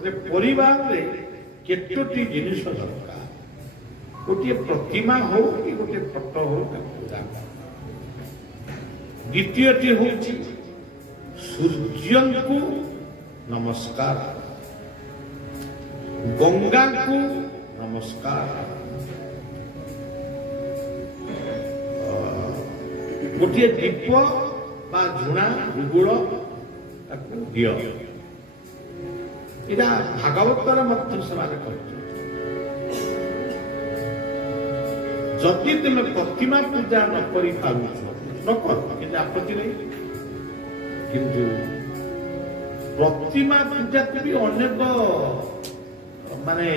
गोटे परिवार रे केतोटी जिनिस दरकार गोटे प्रतिमा हो कि गोटे फोटो हो पूजा द्वितीयटी हूँ सूर्य को नमस्कार गंगा को नमस्कार गोटे दीप बा झुणा गुगुड़ दियो इदा भागवतर मध्य समाज जदि तुम प्रतिमा पूजा न करि पारुछ न कर कि आपत्ति नहीं किंतु प्रतिमा पूजा को भी अनेक माने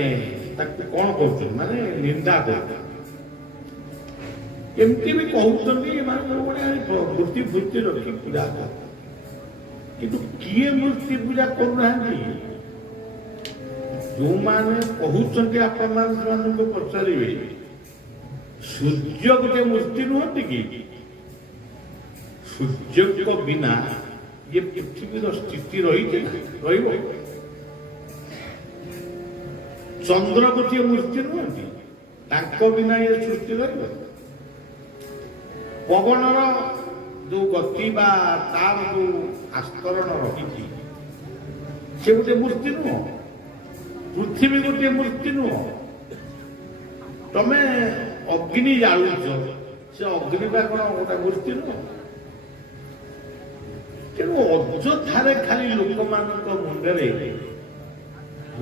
ताको कौन कर माने निंदा कर एमती भी कहते मूर्ति फूर्ति रखी पूजा कर किंतु किए मूर्ति पूजा करना जो माने कहते आपण को पचारे सूर्य गोटे मूर्ति नुहति कि सूर्य को बिना ये पृथ्वी स्थिति रही चंद्र गोटे मूर्ति नुहति बिना ये सृष्टि रही पवनर जो गति बा तार जो आस्तरण रही से गोटे मूर्ति नुह पृथ्वी गोटे मूर्ति नुह तमे अग्नि जालुच से अग्नि बा कौन गोटे मूर्ति नुह तेणु अଯଥାରେ खाली लोक मान मुंडे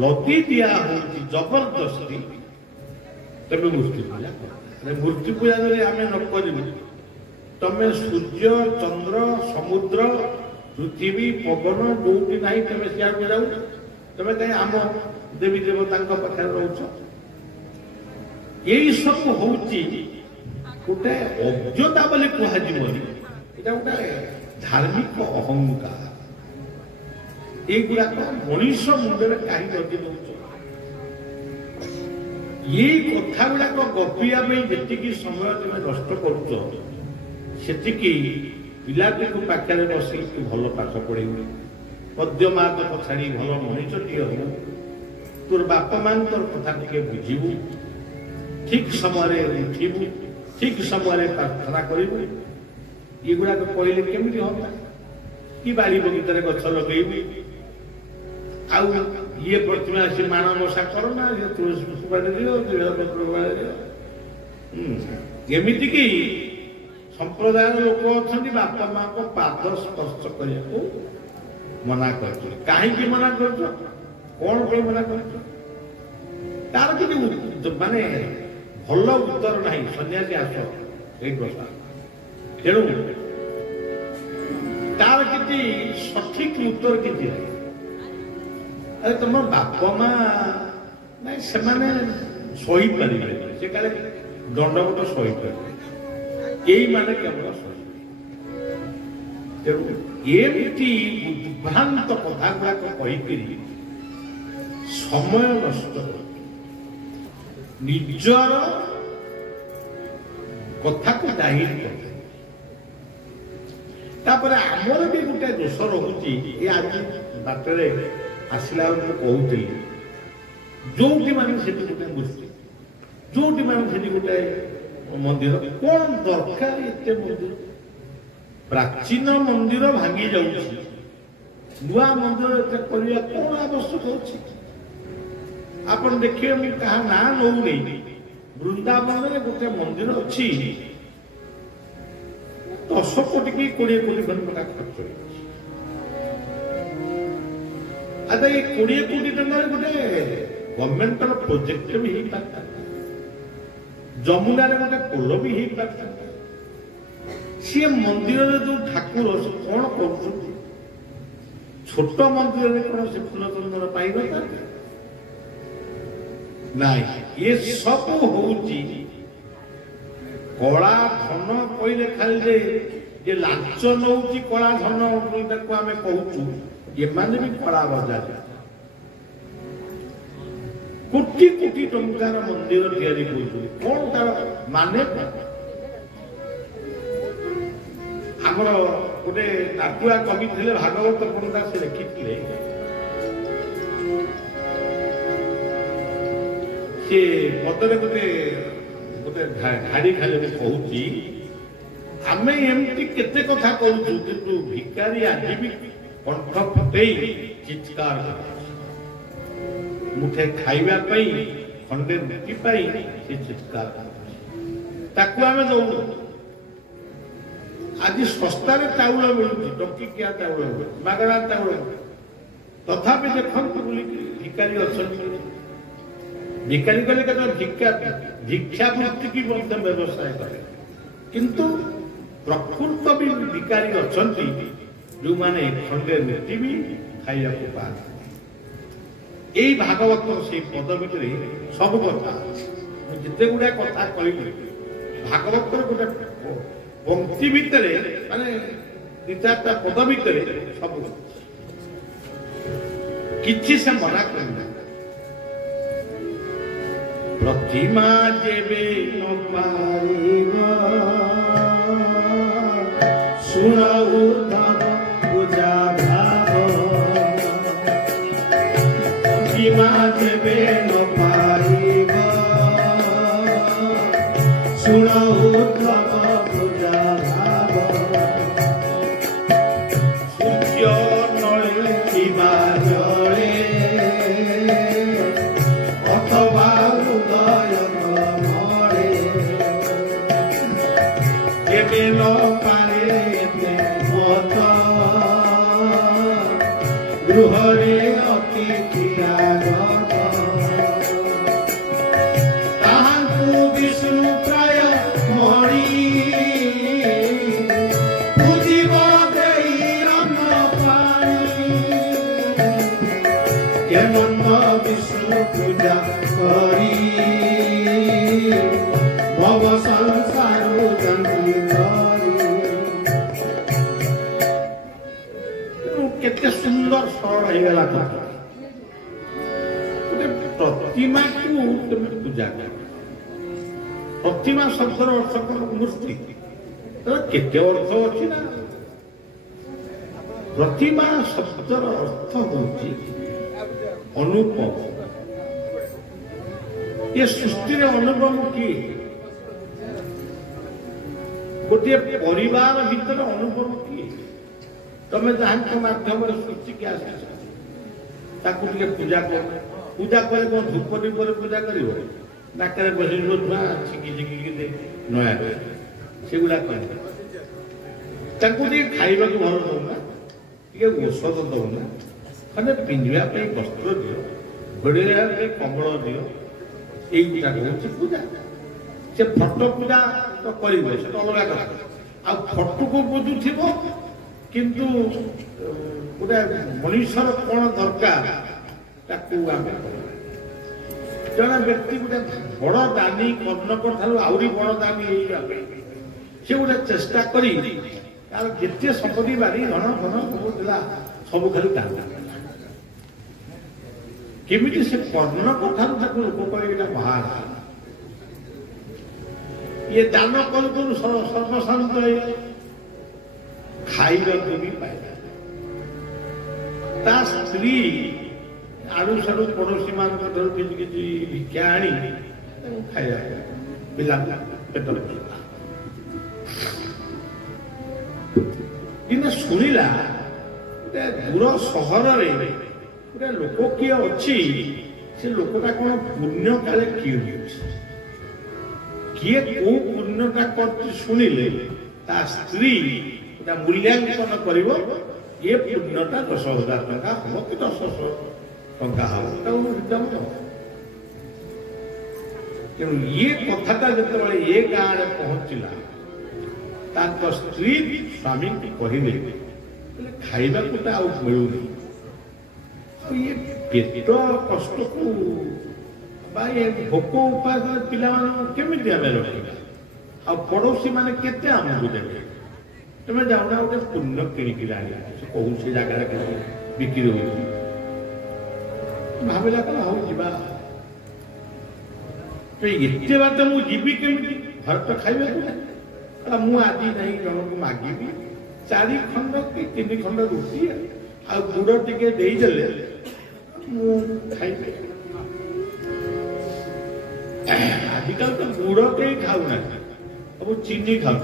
लदी दिया जबरदस्ती तमें मूर्ति पूजा मूर्ति पूजा आम न करू तमें सूर्य चंद्र समुद्र पृथ्वी पवन जोटी ना तुम सियाड़ जाऊ तुम कहीं आम देवी देवता पाखे रोच यही सब हूँ गोटे अज्ञता बोली कहजनी यहाँ गोटे धार्मिक अहंकार युवाक मनीष मुंडे कहीं लदी दौ ये कथा गुड़ाक गपिया जी समय तुम नष्ट करुच से पिलाटी को पाखे बस भल पाठ पढ़े पद्य मार्ग पछाड़ी भल मनीष टे हो तोर बापा मान तोर कथा टे बुझू ठीक समय उठू ठीक समय प्रार्थना करू ये गुड़ाक कहले केमी हम कि बाड़ी बगीचार गछ लगे आउ ये प्रतिमा से माण मशा करना तुलसी बाड़े दियोमिति कि संप्रदाय लोक अच्छा बापा माँ को पाद स्पर्श करने को मना कर कहीं मना कर कौन पे मना कर तार कि माने भल उत्तर ना सन्यासी आस एक प्रश्न तेणु तार कि सठिक उत्तर कि अरे तुम बाप माँ से सही पारे से काले दंडवत सही पारे यही माने केवल सही तेणु एमती दुर्भ्रांत कथा गुड़ाक कहीकि समय नष्ट निजर कथा को जाहिर कर तापर आमर भी गोटे दोष रहुची ये आज बाटरे आसला कहूली जो माने गोटे मूर्ति जो माने गोटे मंदिर कौन दरकार एते मंदिर प्राचीन मंदिर भांगी जाऊँ नुआ मंदिर एते करने कौन आवश्यक अच्छी आपन देखिए मुझे कहा ना नौनी वृंदावन में गोटे मंदिर अच्छी 10 कोटी की 20 कोटी टका खर्च अच्छा ये 20 कोटी टकर गोटे गवर्नमेंट प्रोजेक्ट भी हो पाता जमुनार गोटे पोल भी हो पाता सी मंदिर जो ठाकुर से कौन कर छोट मंदिर में कौन से फूल चंदन पाई नहीं ये सब हूँ कला धन कहले खाली जे लांच नौ कला धन आम कहूँ ये भी कला बजार कोटी कोटी टंकार मंदिर तैयारी कौन तार माने आमर गोटे नाटुआ कवि थे भागवत पंडा से लिखी ସେ ପଦରେ ଗୋଟେ ଗୋଟେ ଧାଡ଼ି ଖାଲି କହୁଛି ଆମେ ଏମିତି କେତେ କଥା କହୁଛୁ କିନ୍ତୁ ଭିକାରୀ ଆଜି ବି କଣ୍ଠ ଫଟେଇ ଚିତ୍କାର ମୁଠେ ଖାଇବା ପାଇଁ ଖଣ୍ଡେ ରୁଟି ପାଇଁ ସେ ଚିତ୍କାର ତାକୁ ଆମେ ଦଉନୁ। ଆଜି ଶସ୍ତାରେ ଚାଉଳ ମିଳୁଛି, ଟଙ୍କିକିଆ ଚାଉଳ ମିଳୁଛି, ମାଗଣା ଚାଉଳ ମିଳୁଛି, ତଥାପି ଦେଖନ୍ତୁ ବୋଲିକି ଭିକାରୀ ଅଛନ୍ତି। ଭିକାରୀ କଲେ କେତେ ଭିକ୍ଷାବୃତ୍ତିକି ମଧ୍ୟ ବ୍ୟବସାୟ କରେ, କିନ୍ତୁ ପ୍ରକୃତ ବି ଭିକାରୀ ଅଛନ୍ତି ଯୋଉମାନେ ଖଣ୍ଡେ ରୁଟି ବି ଖାଇବାକୁ ପାଆନ୍ତି। ଏଇ ଭାଗବତ ସେଇ ପଦ ଭିତରେ ସବୁ କଥା, ଯେତେ ଗୁଡାଏ କଥା କହିଲି ଭାଗବତର ଗୋଟେ ପଙ୍କ୍ତି ଭିତରେ ମାନେ ଦି ଚାରିଟା ପଦ ଭିତରେ ସବୁ କିଛି ସେ ମନା କରିନା। ପ୍ରତିମା ଯେବେ ନ ପାଇବ ଶୁଣଉ ତବ ପୂଜା ଭାବ। ପ୍ରତିମା ଯେବେ ନ ପାଇବ ଶୁଣଉ ତବ ପୂଜା ଭାବ। ସୂର୍ଯ୍ୟ ନଳେ ଥିବା ଜଳେ ଅଥବା ହୃଦୟ ମଳେ କେବେ ନ ପାରେ ମତ ଗୃହରେ ଅତିଥି ଆଗତ। ତାହାଙ୍କୁ ବିଷ୍ଣୁ ପ୍ରାୟ ମଣି ପୂଜିବ ଦେଇ ରନ ପାଣି। କେନନ୍ଦ ବିଷ୍ଣୁ ପୂଜା କରି ଭବ ସଂସାର ଜନ୍ତି କରି। କେତେ ସୁନ୍ଦର ସରଳ ହେଇଗଲା କଥା। ଗୋଟେ ପ୍ରତିମାକୁ ତମେ ପୂଜା କର। ପ୍ରତିମା ଶବ୍ଦର ଅର୍ଥ କଣ? ମୂର୍ତ୍ତି। କେତେ ଅର୍ଥ ଅଛି ନା। ପ୍ରତିମା ଶବ୍ଦର ଅର୍ଥ ହଉଛି ଅନୁପମ। ଏ ସୃଷ୍ଟିରେ ଅନୁପମ କିଏ? ଗୋଟିଏ ପରିବାର ଭିତରେ ଅନୁପମ କିଏ? ତମେ ଯାହାଙ୍କ ମାଧ୍ୟମରେ ସୃଷ୍ଟିକି ଆସିଛ ତାକୁ ଟିକେ ପୂଜା କର। ପୂଜା କଲେ କଣ ଧୂପ ଦୀପରେ ପୂଜା କରିବ? ନାକରେ ବସିଯିବ ଛୁଆ ଛିକି ଛିକିକି ନୟା ସେଗୁଡା କରିବ। ତାଙ୍କୁ ଟିକେ ଖାଇବାକୁ ଭଲ ଦଉନା, ଟିକେ ଔଷଧ ଦଉନା, ମାନେ ପିନ୍ଧିବା ପାଇଁ ବସ୍ତ୍ର ଦିଅ, ଘୋଡ଼େଇବା ପାଇଁ କମ୍ବଳ ଦିଅ। ଏଇଗୁଡ଼ା ହଉଛି ପୂଜା। ସେ ଫଟୋ ପୂଜା ତ କରିବ, ସେଟା ଅଲଗା କଥା। ଆଉ ଫଟୋକୁ ବୁଝୁଥିବ କିନ୍ତୁ ଗୋଟେ ମଣିଷର କଣ ଦରକାର ତାକୁ ଆମେ ଜଣେ ବ୍ୟକ୍ତି ଗୋଟେ ବଡ ଦାନୀ କର୍ଣ୍ଣକ ଠାରୁ ଆହୁରି ବଡ ଦାନୀ ହେଇଯିବା ପାଇଁ ସେ ଗୋଟେ ଚେଷ୍ଟା କରି ତାର ଯେତେ ସମ୍ପତ୍ତି ବାଡ଼ି ଧନ ଧନ ସବୁ ଥିଲା ସବୁ ଖାଲି ଦାନ। କେମିତି ସେ କର୍ଣ୍ଣକ ଠାରୁ ତାକୁ ଲୋକ କଲେ ଏଇଟା ମହାନ। ଇଏ ଦାନ କରୁ କରୁ ସର୍ବଶାନ୍ତ ହେଇଗଲେ, ଖାଇବାକୁ ବି ପାଇଲା। ତା ସ୍ତ୍ରୀ ଆଡୁ ସାଡୁ ପଡୋଶୀ ମାନଙ୍କ ଠାରୁ କିଛି କିଛି ଭିକ୍ଷା ଆଣି ଖାଇବା ପିଲା ପେଟ ପୋଷିଲା। ଦିନେ ଶୁଣିଲା ଗୋଟେ ଦୂର ସହରରେ ଗୋଟେ ଲୋକ କିଏ ଅଛି, ସେ ଲୋକଟା କଣ ପୁଣ୍ୟ କାଳେ କିଏ କିଏ କୋଉ ପୁଣ୍ୟଟା କରୁଛି ଶୁଣିଲେ ତା ସ୍ତ୍ରୀ ମୂଲ୍ୟାଙ୍କନ କରିବ। ଏ ପୁଣ୍ୟଟା 10,000 ଟଙ୍କା ହବ କି 10,000 ଟଙ୍କା ହବ, ତେଣୁ ଇଏ କଥାଟା ଯେତେବେଳେ ଏ ଗାଁରେ ପହଞ୍ଚିଲା ତାଙ୍କ ସ୍ତ୍ରୀ ସ୍ୱାମୀଙ୍କୁ କହିଲେ ଖାଇବାକୁ ତ ଆଉ ମିଳୁନି, ଇଏ ପେଟ କଷ୍ଟକୁ ବା ଏ ଭୋକ ଉପାସରେ ପିଲାମାନଙ୍କୁ କେମିତି ଆମେ ରଖିବା, ଆଉ ପଡୋଶୀ ମାନେ କେତେ ଆମକୁ ଦେବେ, ତମେ ଯାଉନା ଗୋଟେ ପୁଣ୍ୟ କିଣିକି ଆଣିବା। ସେ କହୁଛି ସେ ଜାଗାରେ ବିକ୍ରି ହଉଛି। ଭାବିଲା କଣ ହଉ ଯିବା, ଏତେ ବାଟ ମୁଁ ଯିବି କେମିତି, ଘର ତ ଖାଇବାକୁ ନାହିଁ। ମୁଁ ଆଜି ଯାଇ ଜଣକୁ ମାଗିବି 4 ଖଣ୍ଡ କି 3 ଖଣ୍ଡ ରୁଟି ଆଉ ଗୁଡ ଟିକେ ଦେଇଦେଲେ ମୁଁ ଖାଇବି। आजकल तो गुड़ कहीं खाऊना अब चीनी खाऊ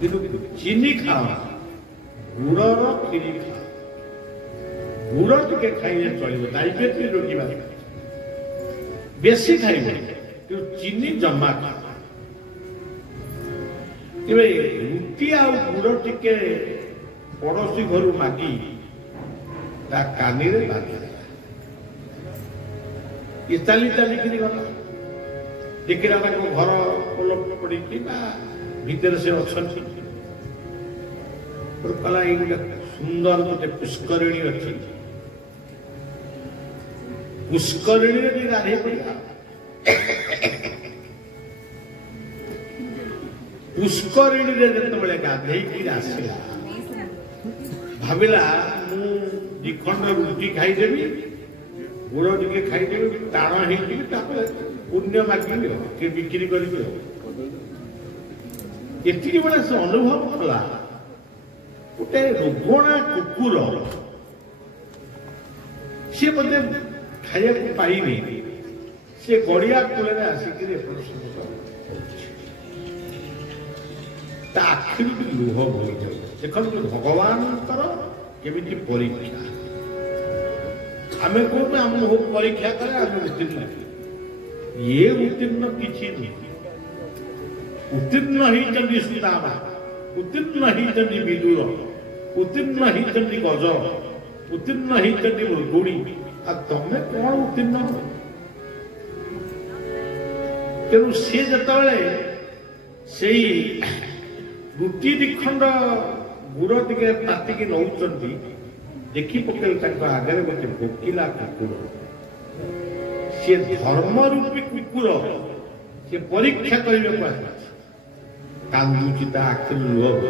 किंतु चीनी खाओ गुड़र खीरी खाओ गुड़ टे खाइले चलो डायबिटीज रोकवा बेसी खाइबे कि चीनी जमा खा रुटी आ गुड़ टिके पड़ोशी घर मागी कानी लगे ये चाली चाली गला देखला घर पोल पड़ी भीतर से अच्छा कला सुंदर गोटे पुष्करिणी अच्छी पुष्करिणी भी गाधे पड़ा पुष्करिणी जो गाधे आसला भाविला दिखंड रुटी खाईदेवी गुड़ टे खाईदेवी टाण हो पुण्य मागिबी कि बिक्री करी एति बड़ा से अनुभव कला गोटे रोगणा कुकुर सी बोधे खाया पाइनी से गड़िया कूल आसिक आखिर भी लुह बोई जाऊ देखो भगवान केमी परीक्षा आम कौन आम परीक्षा करे आम उत्तीर्ण ये उत्तीर्ण किसी उत्तीर्ण ही सुदामा उत्तीर्ण ही विदुर उत्तीर्ण ही गज उत्तीर्ण ही मृगुणी आ तमें कौन उत्तीर्ण तेणु सी जो से रुटी दिखंड गुड़ टे तातिक नौ देखी पकड़ आगे गोटे भोकिला कुकुर सी धर्म रूपी कुकुर सी परीक्षा करने कांदुची आखिर लुह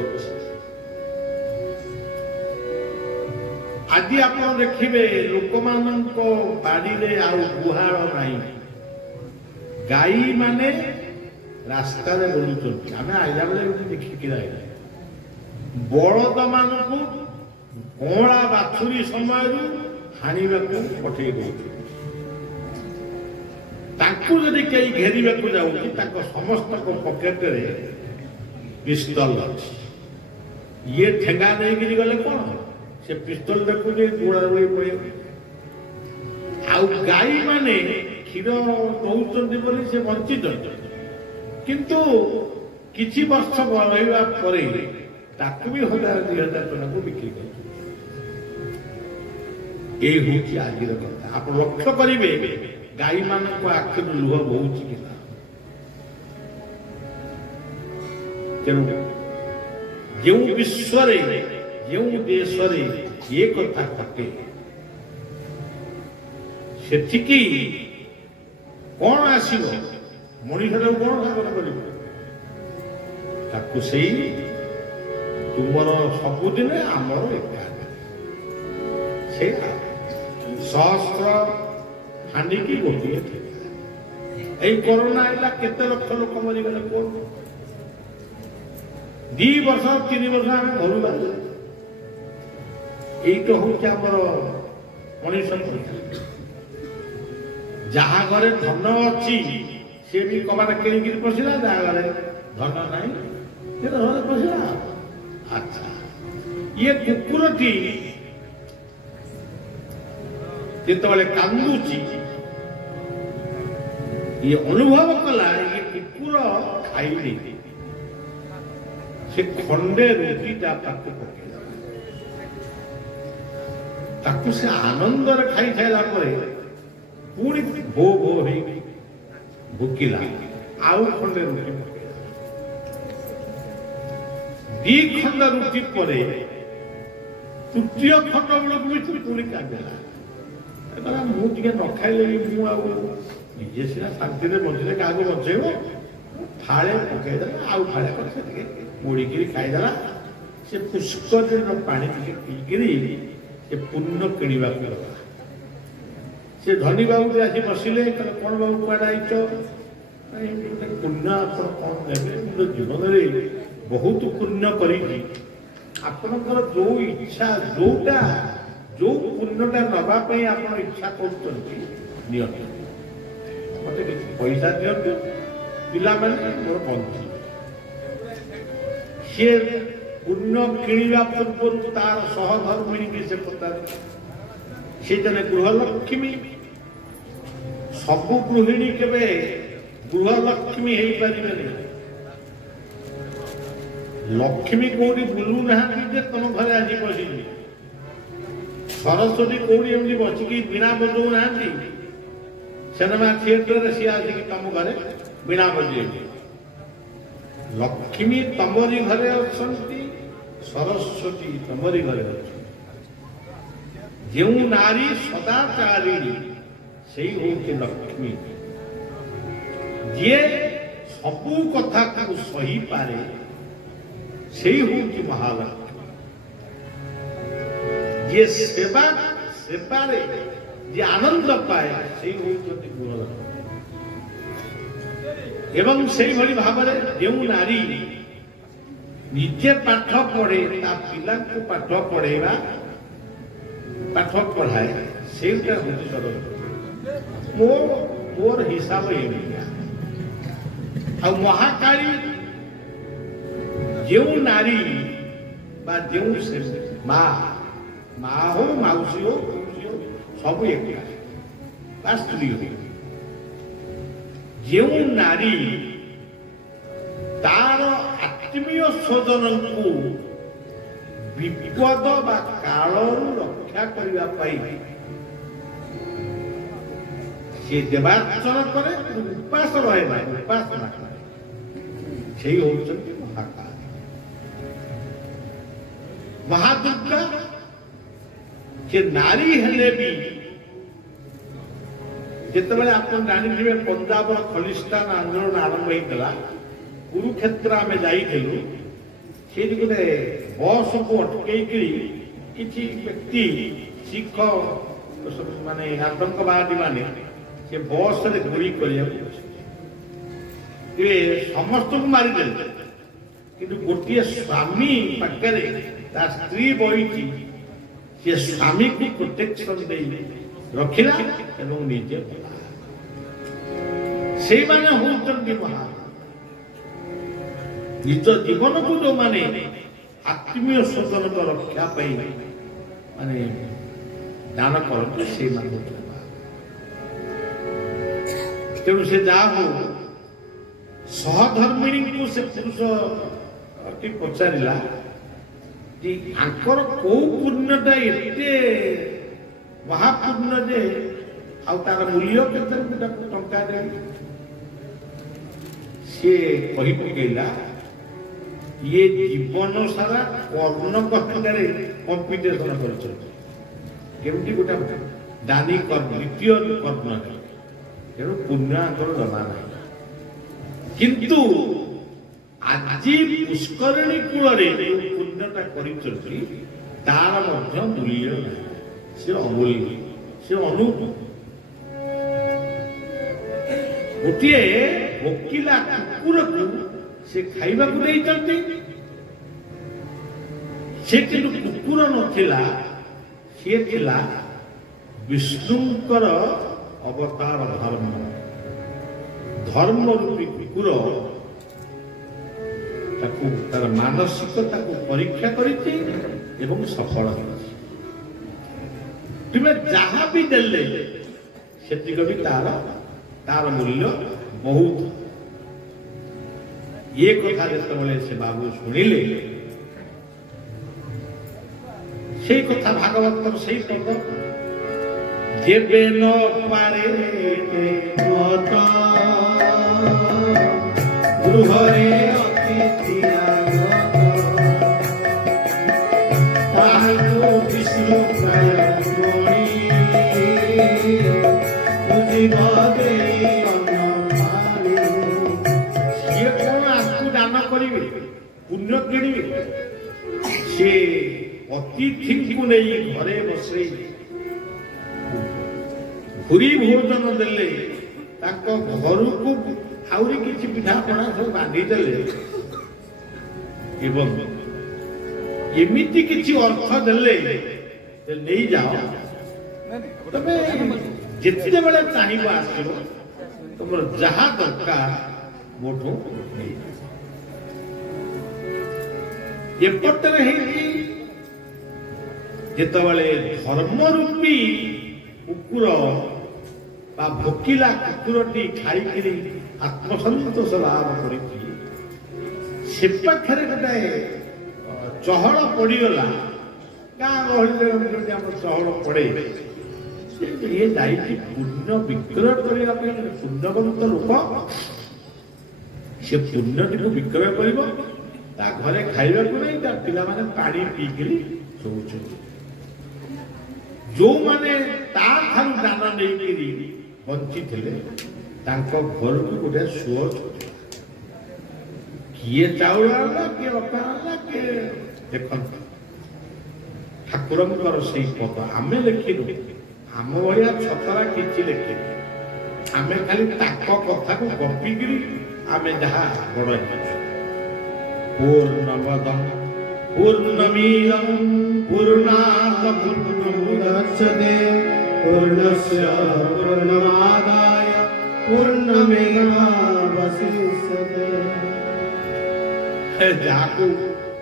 आदि आप देखिए लोक मान बाड़ी गुहाल नहीं गाई माने रास्ता बुलूं आम आईला बेले देखिक बलद मान कला बाछुरी समय हाणा पठे जदि कई घेर जाऊँ समस्त पकेट पिस्तल अच्छी ये ठेंगा नहीं गले कौन से पिस्तल देखु गोड़ा गोड़ी पड़े आ गाई माने क्षीर दौरान से बंचित किंतु किछि वर्ष रहा पर ताकू भी 1000-2000 टका को बिक्री कर आज कथा आप लक्ष्य करेंगे गाई मान आखिर लुह बहुत कि तेणु जो विश्व जो देश ये कथा घटे से कौन आसो मनीष कौन साधन कर तुमर सबुदिन आमर एका से सहस्र हानि की गोटे ये कोरोना आइला केते लक्ष लोक मरीगले कौन 2 वर्ष 3 वर्ष आम घर बाहर ये हूँ मनीष जहाँ घरे धन अच्छी सी भी कबाट किणिक पशिला जहाँ घरे धन नहीं से घर पशिला अच्छा ये कुकुरटी जिते कांदुची ये अनुभव कला ये कुकुर खाइले से खंडे रुटीटा पाक ताकू से आनंदर खाई सारा पुणी भो भो हो भुकिला आउ खंडे रुटी दी खंड रुटी पर तृतीय खंड बेलू भी पुणी कांदेला मुझे न खाइले मुझे सीना शांति बचे क्या बचेब फाड़े पकईदे आउ फाड़े कर मोड़िकी खाईदेला से पुष्कर पानी पीकरी से पुण्य किणवा गला से धनी बाबू भी आज बसिले कौन बाबू कड़े आईच पुण्य आप कौन देवे जीवन में बहुत पुण्य कर जो इच्छा जोटा जो पुण्यटा नवाई आप इच्छा कर मत पैसा दिंतु पिला मोर बंधु सी पुण्य किणवा पूर्व तार सहधर्मिणी की से पचार सी जने गृहलक्ष्मी सबु गृहिणी केवे गृहलक्ष्मी हो पारे लक्ष्मी कौटी बुलू ना तुम घर आज बस सरस्वती कौटी एमती बसिकी वीणा बजाऊ ना सिनेमा थिएटर सी आसिक तुम घरे वीणा बजे लक्ष्मी तमरी घरे अच्छा सरस्वती तमरी घरे अच्छा जो नारी सदाचारिणी से हूँ लक्ष्मी जी सबू कथा को सही पारे से हूँ महालक्ष्मी ये सेवा सेवारे जे आनंद पाए से हूँ गुणलक्ष्मी एवं से भाव जो नारी निजे पाठ पढ़े ता पिला को पाठ पढ़ेगा पाठ पढ़ाए से मोर हिसाब आ महाकाली जो नारी बा जो से माँ हो मौसी हो सब एक स्त्री हो जो नारी तार आत्मीय स्वजन को विपद बा काल रक्षा करने से देवार्चना करे उपास रहे उपासना करे से होती महाकाल महादुर्गा के नारी हेले भी जितेबाला आप जानी पंजाब खलिस्तान आंदोलन आरंभ होता कुरुक्षेत्र आम जाइलु से गोटे बस को अटकई किसी व्यक्ति शिख माने आतंकवादी माने से बस रे गुली कर समस्त को मारिदे कि गोटे स्वामी पाखे स्त्री बही से स्वामी को प्रोटेक्शन दे रखिला एवं निजे से माने होचंती महा निज जीवन को जो माने आत्मीय स्वजन को रक्षा पाई माने दान करते से माने तेणु से जा हो सहधर्मिणी को से पुरुष की पचारिला कि आंकर को पुण्यटा एते महापुण्य जे आ तार मूल्य केते टंका दे से कही पकेला ये जीवन सारा कर्ण कथारे कंपिटिशन करमती गोटे दानी कर्म द्वितीय कर्म तेणु पुण्य आंकर जमा ना किंतु आज पुष्करिणी कूल पुण्यता कर तार मूल्य से अमूल्य से अनुप गोटे भोकिला कुकुर को से खाइबा को नहीं चलती से किंतु कुकुर नथिला से थिला विष्णुंकर अवतार धर्म धर्म रूपी कुकुर ताकू तार मानसिकता को परीक्षा करिछि एवं सफल होइछि तुम्हें जहाँ भी देले सेतिक भी तार मूल्य बहुत ये कथा जिते से बाबू शुणिले से कथा भागवत से पद जेबे न पारे गृहरे अतिथि विष्णु प्राय पुण्य किणवे से अतिथि को नहीं घरे बसई भूरी भोजन देले घर को आहरी किसी पिठापणा सब बांधिदेले एवं एमती किसी अर्थ देले नहीं जाओ तमें जिते बेले चाहिए आसो तुम जहा दरकार मोठू एपटे जितेबाला धर्म रूपी कुकुर बा भोकिला कुकुरटी खाई आत्मसंतोष लाभ कर पाखे गोटे चहल पड़गला गाँ गहली चहल पड़े ये जाइए पुण्य विक्रय करने पुण्यवंत लोक से पुण्यटी को विक्रय कर घरे खाइबा नहीं पिला माने पानी पीकरी शोच जो माने दान नहीं बंची थे घर को गोटे सुअ किए चाउल आला किए अटा आला किए देख ठाकुर से पद आम लिखिलु आम भाया छतरा किसी लिखिलु आम खाली कथा को गपिकी आम जहाँ बड़ पूर्णमदं पूर्णमिदं पूर्णात् पूर्णमुदच्यते पूर्णस्य पूर्णमादाय पूर्णमेवावशिष्यते जाको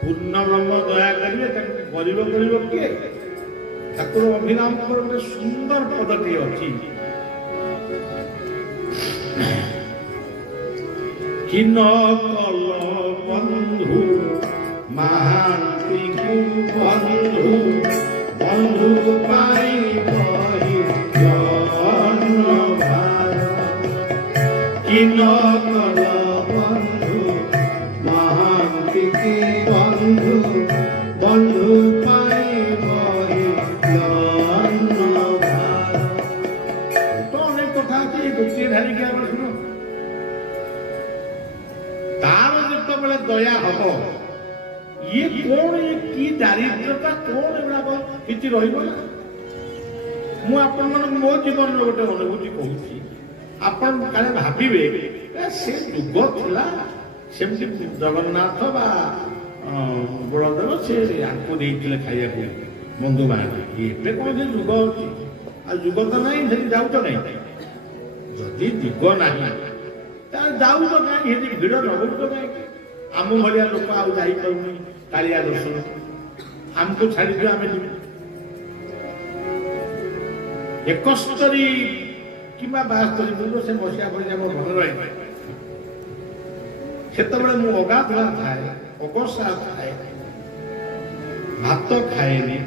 पूर्ण ब्रह्म दया करिए गरीब किए ठाकुर अभिनव गोटे सुंदर पदटी अच्छी कि न कल बंधु महांती बंधु बंधु पाई कि न कल बंधु महांती बंधु बंधु पाई तो अनेक कथा गोटे धारी क्या शुण तार जो दया हम ये कौन कि दारिद्रता कौन एगुड़ा किसी रहा मो जीवन गोटे अनुभूति कहूँ आपण काले भावे से युग था सेमती जगन्नाथ बा बलदेव से खाया बंधु बाहर ये कौन से युग अच्छी युग तो ना जाऊ तो नहीं जदि युग ना जाऊ तो कहीं भिड़ रहो तो कहीं आम भाया लोक आईपारूनी कालिया दर्शन आमको छाड़ी दियो आम जी 71 कि 72 से मसीहा पर मन रही से अगाधुआ थाए अगसा थाए भात खाएनि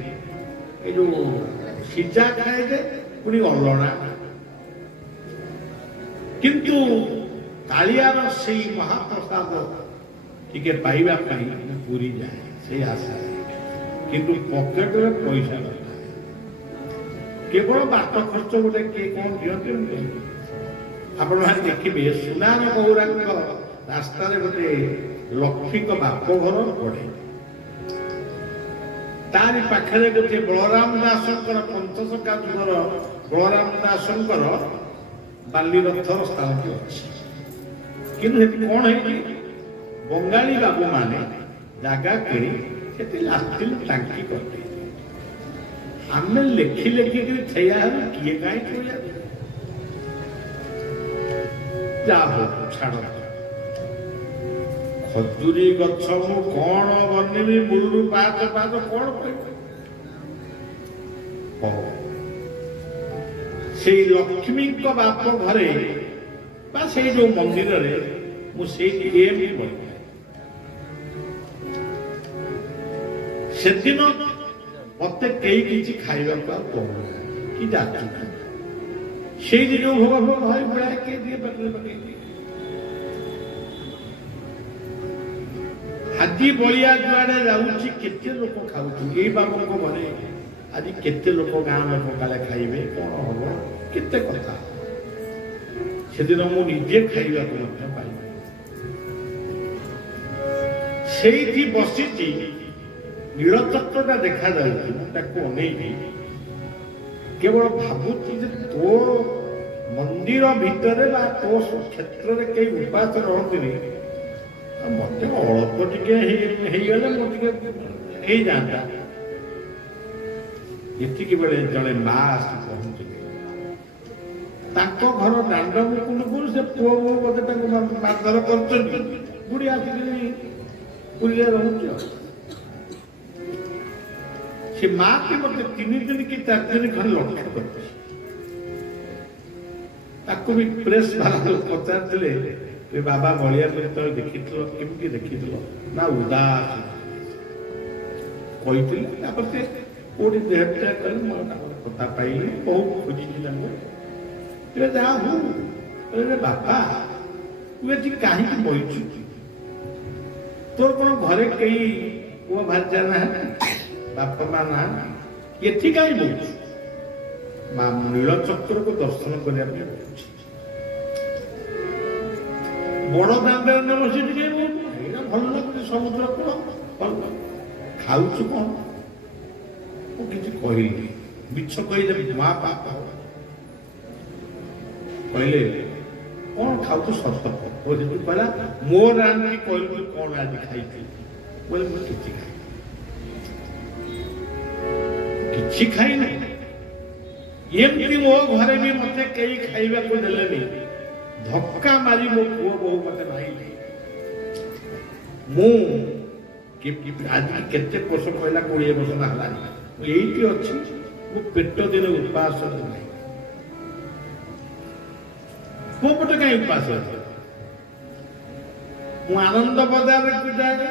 जो सीजा खाए जे पुणी अलणा किंतु कालियार से महाप्रसाद टिके पाइबा पूरी जाए से आशा किंतु पकेट में पैसा न केवल बाट खर्च गोटे किए कौन दिखते आप देखिए सुनार गौरा रास्ता गोटे लक्ष्मी बाप घर पड़े तारी पाखे गोटे बलराम दासंकर पंचसखा जुगर बलराम दासंकर बाली रथर स्थान अच्छी कि कौन है बंगाली बाबू माने जगह किणी से लास्टिल टांकी करते आम लेखि लेखिक ठैया किए कहीं ठैया जा हो छाड़ खजुरी गछ मु कौन बनेबी मूलू पाद पाद कौन से लक्ष्मी बाप घरे से जो मंदिर मुझे से दिन मत कई किसी खाइबा कहूँ कि जाचु से दिन भोग भोग भाई बुढ़ाए के दिए पकड़े पकड़े आज बलिया जुआड़े जाऊँगी केते लोक खाऊ ये बाबू को घरे आज केते लोक गाँ लोक काले खाइबे कौन हम केते कथा से दिन मु निजे खाइबा को पाइबे से बसी नीलचक्रटा देखा जाए केवल भावुची तो मंदिर भितर तो क्षेत्र में कई उपास रहते मत अल्प टे जाता ये बेले जड़े माँ आसी पहुंचले ତାଙ୍କ ଘର ଦାଣ୍ଡ ମୁକୁଣ୍ଡପୁର ସେ ପୁଅ ବୋଉ ବୋଧେ ତାଙ୍କୁ ମାରଧର କରୁଛନ୍ତି ବୁଢୀ ଆସିକି ପୁରୀରେ ରହୁଛି ଆଉ ସେ ମାଟି ମତେ 3 ଦିନ କି 4 ଦିନ ଖଣ୍ଡେ ଲକ୍ଷ୍ୟ କରିଛି ତାକୁ ବି ପ୍ରେସ ବାଲା ପଚାରିଥିଲେ ବାବା ବଳିଆ ଯେତେବେଳେ ଦେଖିଥିଲ କେମିତି ଦେଖିଥିଲ ନା ଉଦାସ କହିଥିଲେ ତାପରେ ସେ କୋଉଠି ଦେହଟା କଲେ ମୋର ତାଙ୍କର କଥା ପାଇଲି ବହୁତ ଖୋଜିଛି ତାଙ୍କୁ ଯାହା ହଉ ବାପା ତୁ ଏଠି କାହିଁକି ବହିଛୁ ତୋର କଣ ଘରେ କେହି ପୁଅ ଭାର୍ଯ୍ୟା ନାହାନ୍ତି ବାପା ମା ନାହାନ୍ତି ଏଠି କାହିଁ ବହିଛୁ ମା ନୀଳଚକ୍ରକୁ ଦର୍ଶନ କରିବା ପାଇଁ ବହିଛି ବଡ ଦାଣ୍ଡରେ ନେବ ସେଠି କାହିଁ ବହିଛୁ ଏଇଟା ଭଲ ଲାଗୁଛି ସମୁଦ୍ର କୂଳ ଭଲ ଖାଉଛୁ କଣ ମୁଁ କିଛି କହିଲି ମିଛ କହିଦେବି ମା ବାପା କହିଲେ କଣ ଖାଉଛୁ ସତ କହିଲା ମୋ ରାଣୀ କହିଲୁ କଣ ଆଜି ଖାଇଛୁ କହିଲେ ମୁଁ କିଛି ଖାଇନି ଏମିତି ମୋ ଘରେ ବି ମତେ କେହି ଖାଇବାକୁ ଦେଲେନି ଧକ୍କା ମାରି ମୋ ପୁଅ ବୋହୁ ମତେ ମାଇଲେ ମୁଁ ଆଜି କେତେ ବର୍ଷ କହିଲା 20 ବର୍ଷ ହେଲାନି ମୁଁ ଏଇଠି ଅଛି ମୁଁ ପେଟ ଦିନ ଉପାସ ନାହିଁ ମୋ ପଟେ କାହିଁ ଉପାସ ଅଛି ମୁଁ ଆନନ୍ଦ ବଜାରକୁ ଯାଏ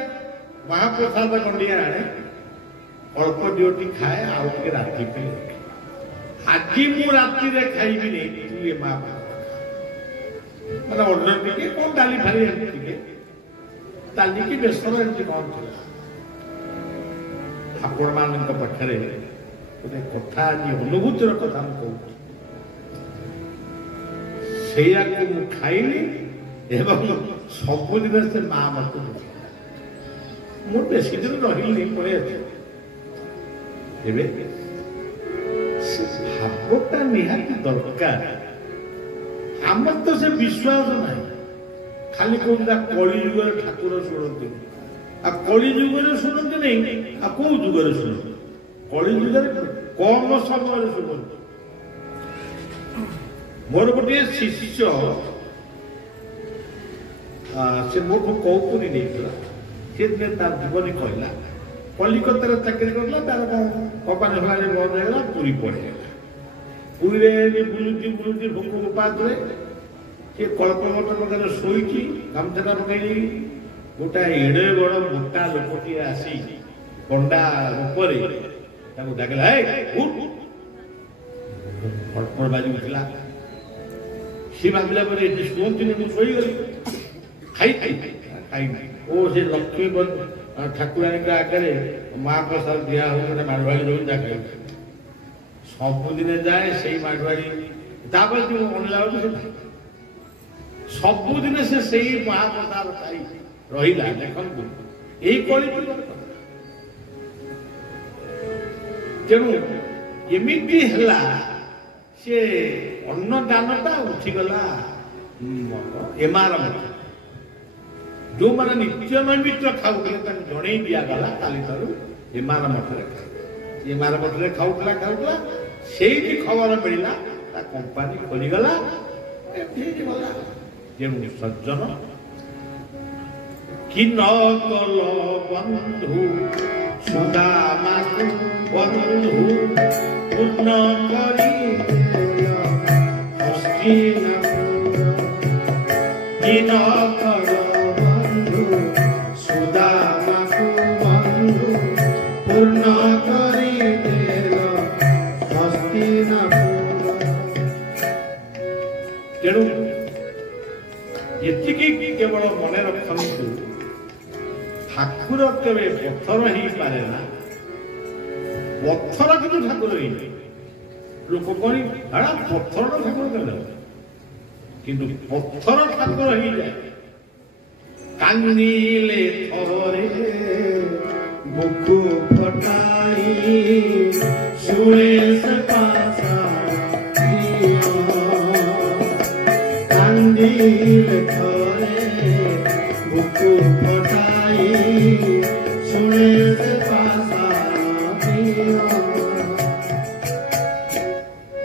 ମହାପ୍ରସାଦ ଗଣ୍ଡିଆ ଆଣେ ଅଳ୍ପ ଦିଓଟି ଖାଏ ଆଉ ଟିକେ ରାତି ପାଇଁ ଆଜି ମୁଁ ରାତିରେ ଖାଇବିନି ଟିକେ ମା ମାନେ ଅର୍ଡର ଟିକେ କଣ ଡାଲି ଫାଲି ଟିକେ ଡାଲି କି ବେସର ଏମିତି କଣ ଥିଲା ଆପଣ ମାନଙ୍କ ପାଖରେ ଗୋଟେ କଥା ଆଜି ଅନୁଭୂତିର କଥା ମୁଁ କହୁଛି ସେଇଆକୁ ମୁଁ ଖାଇଲି ଏବଂ ସବୁଦିନ ସେ ମା ମତେ ମୁଁ ବେଶୀ ଦିନ ରହିଲି ପଳେଇ ଆସିଲି ଏବେ ସେ ଭାବଟା ନିହାତି ଦରକାର ଆମର ତ ସେ ବିଶ୍ୱାସ ନାହିଁ ଖାଲି କହୁଥିଲା କଳି ଯୁଗରେ ଠାକୁର ଶୁଣନ୍ତି ଆଉ କଳି ଯୁଗରେ ଶୁଣନ୍ତି ନାହିଁ ଆଉ କୋଉ ଯୁଗରେ ଶୁଣନ୍ତି କଳି ଯୁଗରେ କମ ସମୟରେ ଶୁଣନ୍ତି ମୋର ଗୋଟିଏ ଶିଷ୍ୟ ସେ ମୋଠୁ କୌପୁରୀ ନେଇଥିଲା ସେ ତାର ଜୀବନୀ କହିଲା କଲିକତାରେ ଚାକିରି କରିଥିଲା ତାର କଣ କମ୍ପାନୀ ଫମ୍ପାନୀ ବନ୍ଦ ହେଇଗଲା ପୁରୀ ପଳେଇଗଲା ପୁରୀରେ ବୁଲୁଛି ଭୋକ ଉପାସରେ ସେ କଳ୍ପବଟ ପାଖରେ ଶୋଇଛି ଗାମୁଛାଟା ପକେଇ ଗୋଟା ଏଡେ ବଡ ମୋଟା ଲୋକଟିଏ ଆସି ପଣ୍ଡା ଉପରେ ତାକୁ ଡାକିଲା କଳ୍ପନା ବାଜି ଉଠିଲା ସେ ଭାବିଲା ପରେ ଏଠି ଶୁଅନ୍ତିନି ମୁଁ ଶୋଇଗଲି ଖାଇନି ଓ ସେ ଲକ୍ଷ୍ମୀ ଠାକୁରାଣୀଙ୍କ ଆଗରେ ମହାପ୍ରସାଦ ଦିଆ ହଉଛି ମାଡ଼ୁଆଳି ରହୁଛି ତାକୁ ସବୁଦିନେ ଯାଏ ସେଇ ମାଡ଼ୁଆଳି ତାପରେ ଅନେଇଲା ବେଳକୁ ସବୁଦିନେ ସେ ସେଇ ମହାପ୍ରସାଦ ଖାଇ ରହିଲା ଦେଖନ୍ତୁ ଏଇ କଳି ତେଣୁ ଏମିତି ହେଲା ସେ ଅନ୍ନ ଦାନଟା ଉଠିଗଲା ଏମାର ଯୋଉମାନେ ନିତ୍ୟ ନୈମିତ୍ର ଖାଉଥିଲେ ତାଙ୍କୁ ଜଣେଇ ଦିଆଗଲା କାଲିଠାରୁ ଏମାର ମଠରେ ଏମାର ମଠରେ ଖାଉଥିଲା ସେଇଠି ଖବର ମିଳିଲା ତା କମ୍ପାନୀ ଖୋଲିଗଲା ଯେଉଁ ସଜ୍ଜନ କି ନ କଲ ବନ୍ଧୁ ସୁଦାମାକୁ ବନ୍ଧୁ ପୂର୍ଣ୍ଣ କରି କି ନ କଲ ବନ୍ଧୁ ସୁଦାମାକୁ ବନ୍ଧୁ ପୂର୍ଣ୍ଣ କରି ତେଣୁ ଏତିକି କେବଳ ମନେ ରଖନ୍ତୁ ଠାକୁର କେବେ ପଥର ହେଇପାରେ ନା ପଥର କିନ୍ତୁ ଠାକୁର ହେଇପାରେ ଲୋକ କହି ପଥର ଠାକୁର କେବେ କିନ୍ତୁ ପଥର ଠାକୁର ହେଇଯାଏ କାନ୍ଦିଲେ ଥରେ ବୁକୁ ଫଟାଇ ଶୁଣେ ସେ ପାଶା କାନ୍ଦିଲେ ଥରେ ବୁକୁ ଫଟାଇ ଶୁଣେ ସେ ପାଶା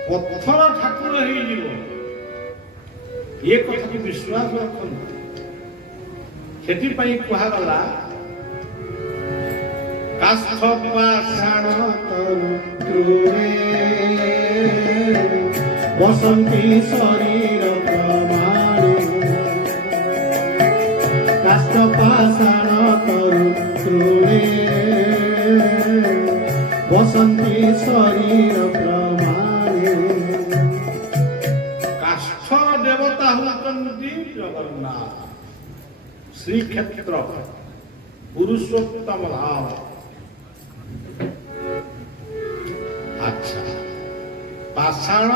ପଥର ଠାକୁର ହେଇଯିବ ଏ କଥାକୁ ବିଶ୍ୱାସ ରଖନ୍ତୁ। ସେଥିପାଇଁ କୁହାଗଲା କାଷ୍ଠ ପାଷାଣ ତରୁତ୍ରୁରେ ବସନ୍ତି ଶରୀର ପ୍ରମାଣେ କାଷ୍ଠ ପାଷାଣ ତରୁତ୍ରୁରେ ବସନ୍ତି ଶରୀର ପ୍ରମାଣେ। କାଷ୍ଠ ଦେବତା ହେଉଛନ୍ତି ଜଗନ୍ନାଥ, ଶ୍ରୀକ୍ଷେତ୍ର ପୁରୁଷୋତ୍ତମ ଧାମ। ଆଚ୍ଛା, ପାଷାଣ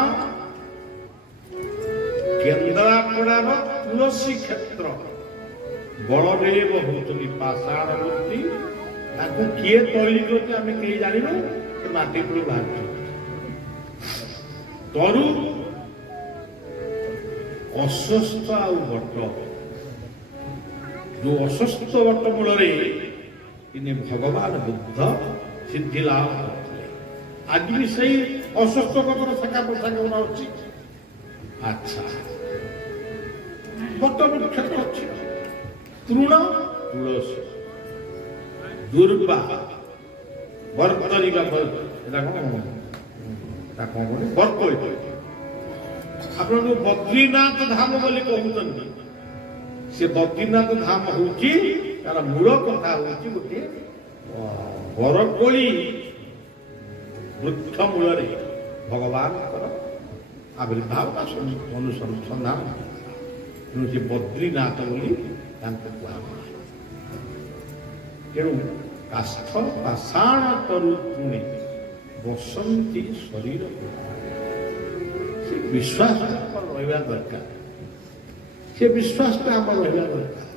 କେନ୍ଦ୍ରାପଡ଼ାର ତୁଳସୀ କ୍ଷେତ୍ର ବଳଦେବ ହେଉଛନ୍ତି ପାଷାଣ ମୂର୍ତ୍ତି। ତାକୁ କିଏ ତୈଳି କରୁଛି ଆମେ କେହି ଜାଣିନୁ, ସେ ମାଟି ତଳୁ ବାହାରିଛନ୍ତି। ତରୁ ଅଶ୍ୱସ୍ଥ ଆଉ ବଟ, ଯୋଉ ଅଶ୍ୱସ୍ଥ ବଟ ମୂଳରେ ଇନେ ଭଗବାନ ବୁଦ୍ଧ ସିଦ୍ଧି ଲାଭ କରିଥିଲେ। ଆଜି ବି ସେଇ ଅଶ୍ୱସ୍ଥ ବଟର ଶାଖା ପ୍ରଶାଖା ଅଛି। ଆଚ୍ଛା, ବଟ ବୃକ୍ଷ ଅଛି। ତୃଣ ତୁଳସୀ, ଦୁର୍ବା ବର୍ତ୍ତରିବା, ଏଟା କଣ ବର୍ତ୍ତଳି। ଆପଣ ଯୋଉ ବଦ୍ରୀନାଥ ଧାମ ବୋଲି କହୁଛନ୍ତି, ସେ ବଦ୍ରୀନାଥ ଧାମ ହଉଛି ତାର ମୂଳ କଥା ହଉଛି ଗୋଟିଏ ବରକୋଳି ବୃକ୍ଷ ମୂଳରେ ଭଗବାନଙ୍କର ଆବିର୍ଭାବ ବା ଅନୁସନ୍ଧାନ। ତେଣୁ ସେ ବଦ୍ରୀନାଥ ବୋଲି ତାଙ୍କୁ କୁହାଗଲା। ତେଣୁ କାଷ୍ଠ ପାଷାଣ ତରୁତୃଣେ ବସନ୍ତି ଶରୀର। ସେ ବିଶ୍ୱାସ ଆମର ରହିବା ଦରକାର, ସେ ବିଶ୍ୱାସଟା ଆମର ରହିବା ଦରକାର।